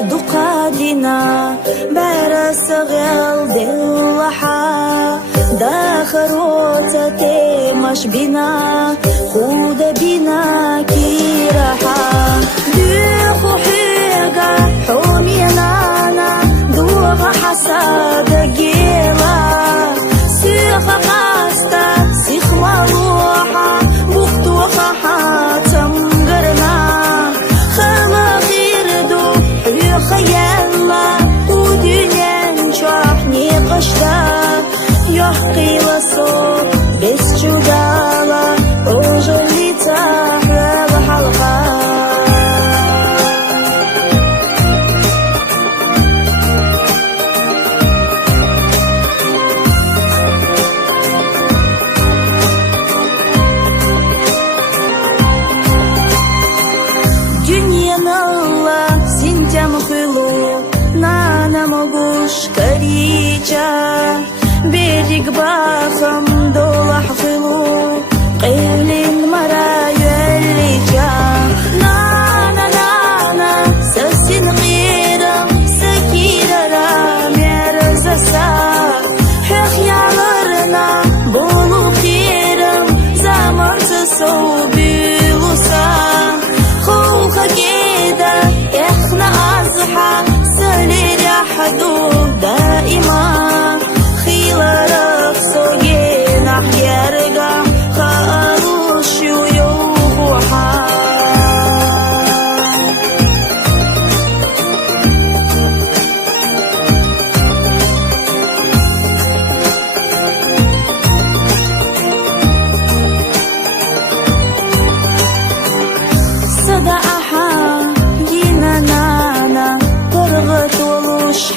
دقادنا برس غل دلها داخروت مش بنا خود بنا كي راحة دخو حيقا حومينانا دوغ حساد جيلا سيخ قاستا سيخ مروحة بوقتوخ حاتم قرنا خلقير دو خيالنا ودنيا نشوحني قشتا يحقي وصوب بس جدالا وجلي تحرى بحلقة كريجة بيرك باخم دولح فلو قيلين مرايا الليجة نانا نانا سسين غيرم سكيرة رامير زسا حق يالرنا بولو خيرم زمان تصوبي لسا خوخة كيدا احنا أزحى سليل يحدو دائما خيلارك سوين أحيارك خاروش ويوحا صدى أحا جينا نانا ترغت ولوش